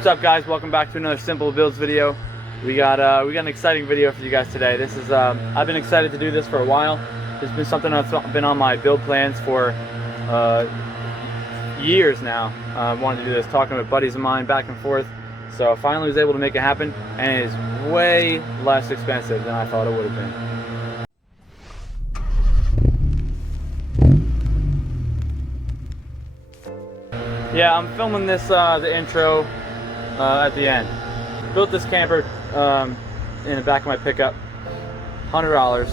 What's up, guys? Welcome back to another simple builds video. We got an exciting video for you guys today. This is I've been excited to do this for a while. It's been something that's been on my build plans for years now. I wanted to do this, talking with buddies of mine back and forth. So I finally was able to make it happen, and it is way less expensive than I thought it would have been. Yeah, I'm filming this the intro at the end. Built this camper in the back of my pickup, $100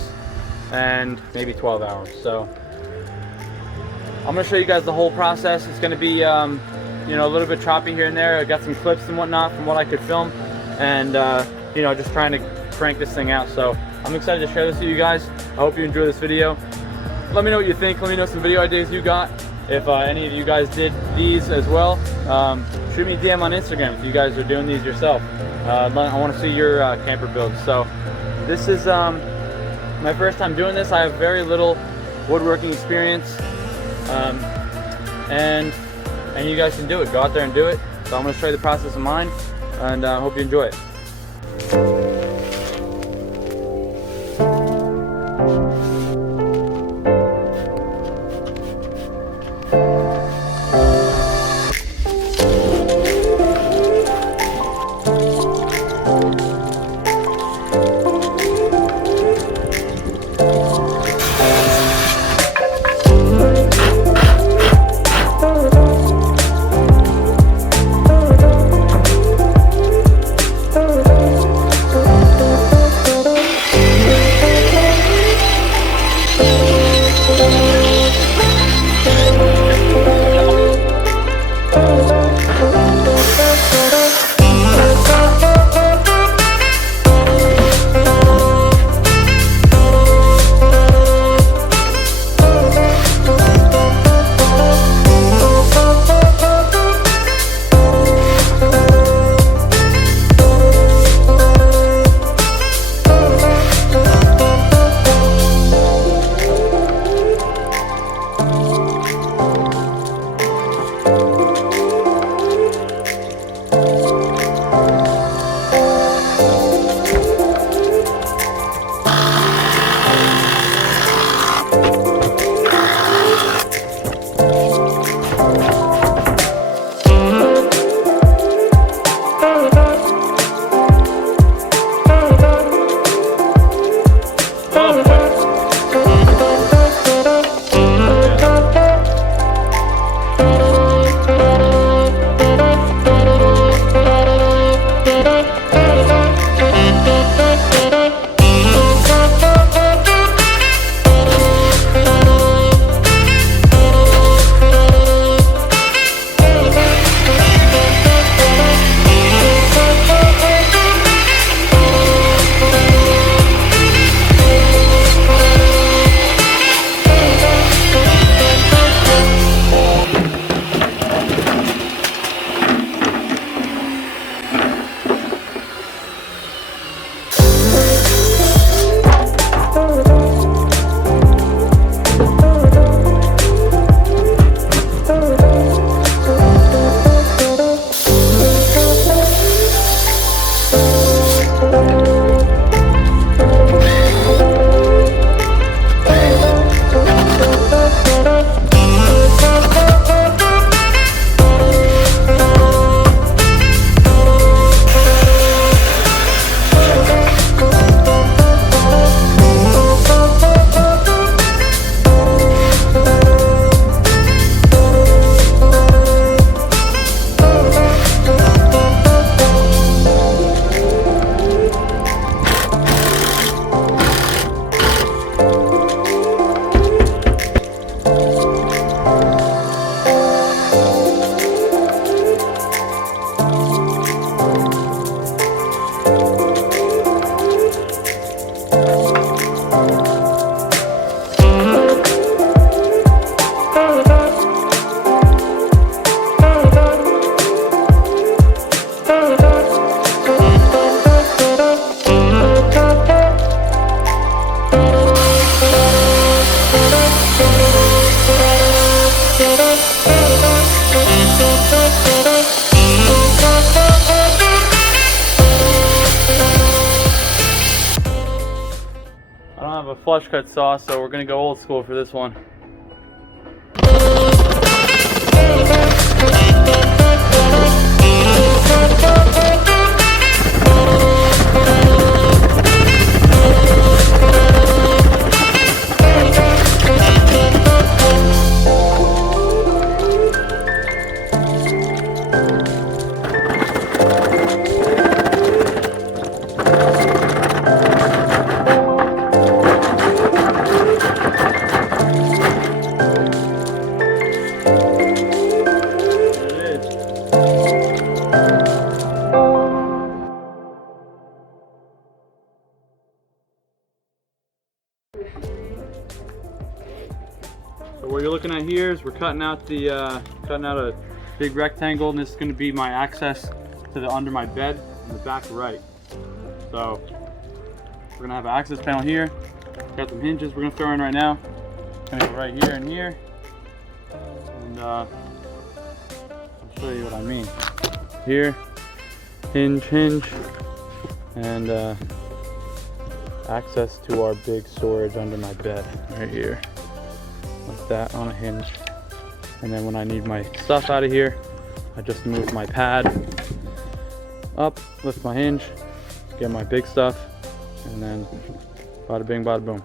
and maybe 12 hours. So I'm gonna show you guys the whole process. It's gonna be a little bit choppy here and there. I got some clips and whatnot from what I could film, and just trying to crank this thing out. So I'm excited to share this with you guys. I hope you enjoy this video. Let me know what you think. Let me know some video ideas you got. If any of you guys did these as well, shoot me a DM on Instagram if you guys are doing these yourself. I want to see your camper builds. So this is my first time doing this. I have very little woodworking experience, and you guys can do it. Go out there and do it. So I'm going to show you the process of mine, and I hope you enjoy it. have a flush cut saw, so we're gonna go old school for this one. So what you're looking at here is we're cutting out a big rectangle, and this is going to be my access to the under my bed in the back right. So we're going to have an access panel here. Got some hinges we're going to throw in right now. Going to go right here and here, and I'll show you what I mean. Here, hinge, and access to our big storage under my bed right here, like that, on a hinge. And then when I need my stuff out of here, I just move my pad up, lift my hinge, get my big stuff, and then bada bing, bada boom.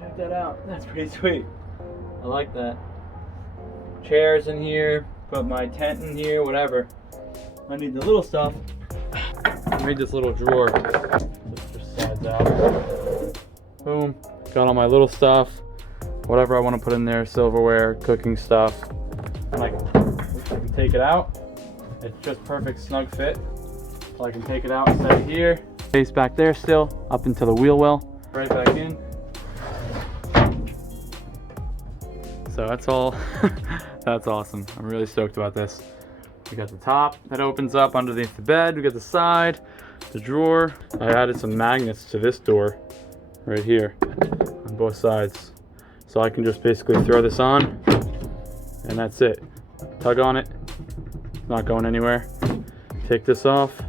Check that out, that's pretty sweet. I like that. Chairs in here, put my tent in here, whatever. I need the little stuff. I made this little drawer. Just slides out. Boom. Got all my little stuff. Whatever I want to put in there, silverware, cooking stuff. And I can take it out. It's just perfect snug fit. So I can take it out and set it here. Space back there still, up into the wheel well. Right back in. So that's all. That's awesome. I'm really stoked about this. We got the top that opens up underneath the bed. We got the side, the drawer. I added some magnets to this door right here on both sides. So I can just basically throw this on and that's it. Tug on it, it's not going anywhere. Take this off.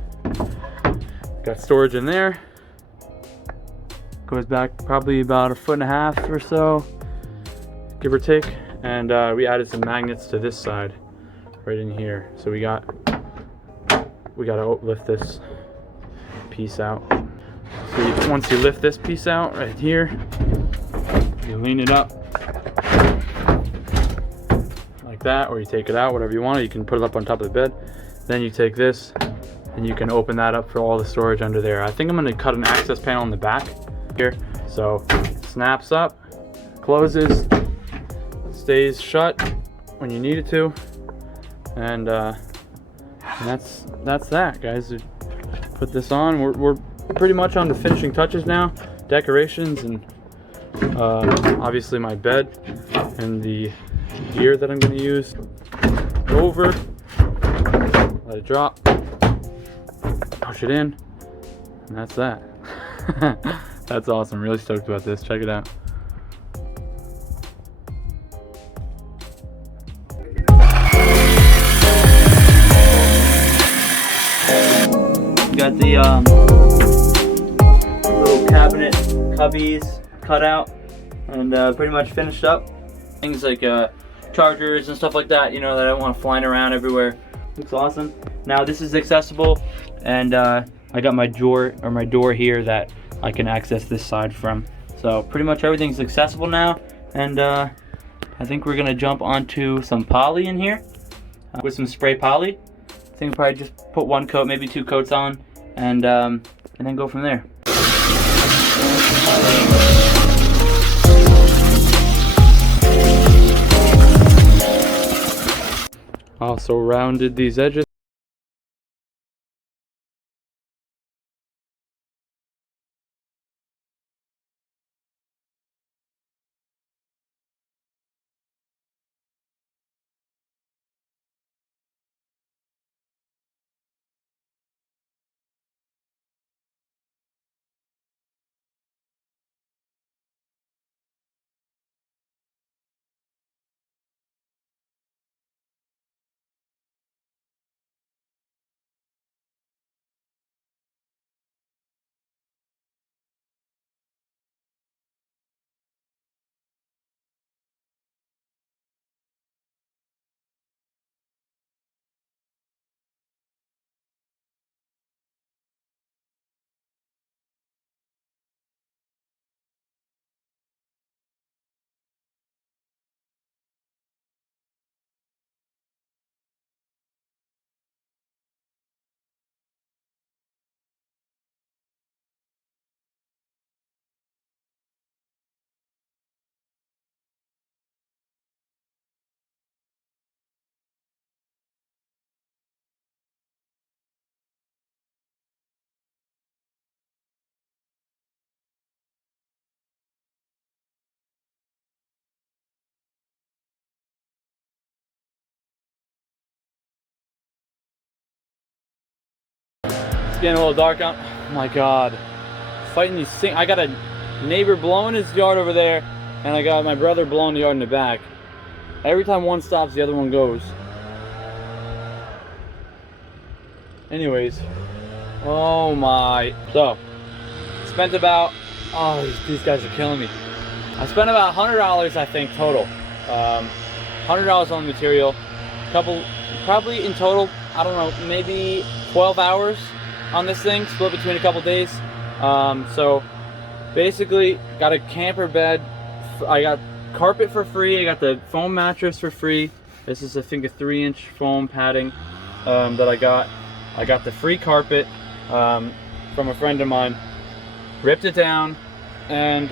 Got storage in there. Goes back probably about 1.5 feet or so, give or take. And we added some magnets to this side right in here. So we gotta lift this piece out. So once you lift this piece out right here, you lean it up like that, or you take it out, whatever you want. You can put it up on top of the bed. Then you take this and you can open that up for all the storage under there. I think I'm gonna cut an access panel in the back here. So it snaps up, closes, stays shut when you need it to, and that's that, guys. Put this on. We're pretty much on the finishing touches now. Decorations and obviously my bed and the gear that I'm going to use. Over, let it drop, push it in, and that's that. That's awesome. Really stoked about this. Check it out. Got the little cabinet cubbies cut out and pretty much finished up. Things like chargers and stuff like that, you know, that I don't want flying around everywhere. Looks awesome. Now this is accessible, and I got my door here that I can access this side from. So pretty much everything's accessible now, and I think we're gonna jump onto some poly in here with some spray poly. I think I'll probably just put 1 coat, maybe 2 coats on, and then go from there. So rounded these edges. It's getting a little dark out. Oh my God. Fighting these things. I got a neighbor blowing his yard over there, and I got my brother blowing the yard in the back. Every time one stops, the other one goes. Anyways. Oh my. So, spent about, oh, these guys are killing me. I spent about $100, I think, total. $100 on the material. Probably in total, I don't know, maybe 12 hours on this thing, split between a couple days. So basically got a camper bed. I got carpet for free. I got the foam mattress for free. This is, I think, a 3-inch foam padding that I got. I got the free carpet from a friend of mine. Ripped it down, and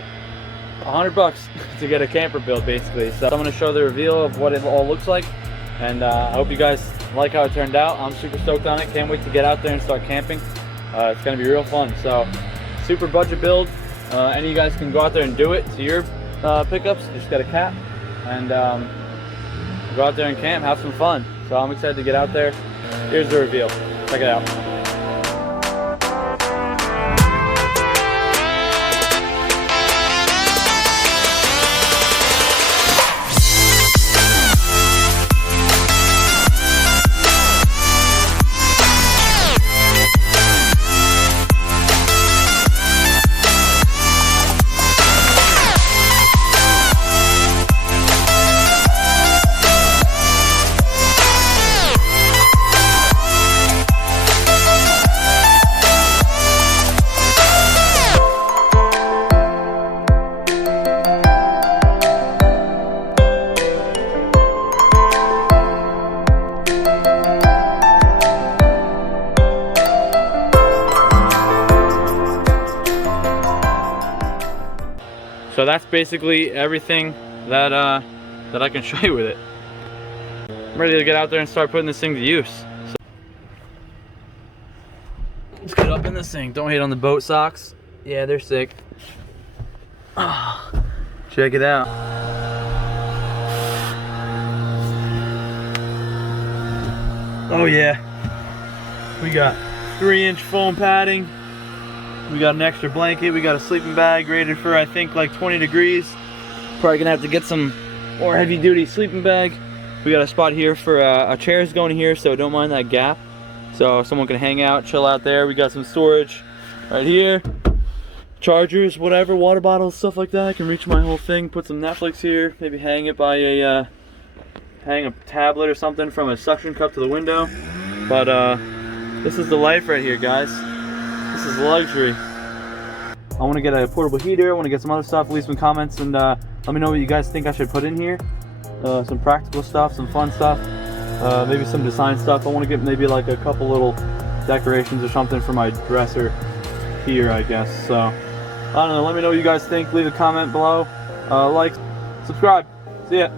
$100 to get a camper built, basically. So I'm going to show the reveal of what it all looks like, and I hope you guys like how it turned out. I'm super stoked on it. Can't wait to get out there and start camping. It's going to be real fun. So super budget build. Any of you guys can go out there and do it to your pickups. Just get a cap and go out there and camp, have some fun. So I'm excited to get out there. Here's the reveal. Check it out. So that's basically everything that that I can show you with it. I'm ready to get out there and start putting this thing to use. So let's get up in this thing. Don't hate on the boat socks. Yeah, they're sick. Oh, check it out. Oh yeah. We got 3-inch foam padding. We got an extra blanket, we got a sleeping bag rated for, I think, like 20 degrees. Probably gonna have to get some more heavy duty sleeping bag. We got a spot here for a chair's going here, so don't mind that gap. So someone can hang out, chill out there. We got some storage right here. Chargers, whatever, water bottles, stuff like that. I can reach my whole thing. Put some Netflix here, maybe hang it by hang a tablet or something from a suction cup to the window. But this is the life right here, guys. This is luxury. I want to get a portable heater. I want to get some other stuff. Leave some comments and let me know what you guys think I should put in here. Some practical stuff, some fun stuff, maybe some design stuff. I want to get maybe like a couple little decorations or something for my dresser here, I guess. So I don't know. Let me know what you guys think. Leave a comment below. Like, subscribe. See ya.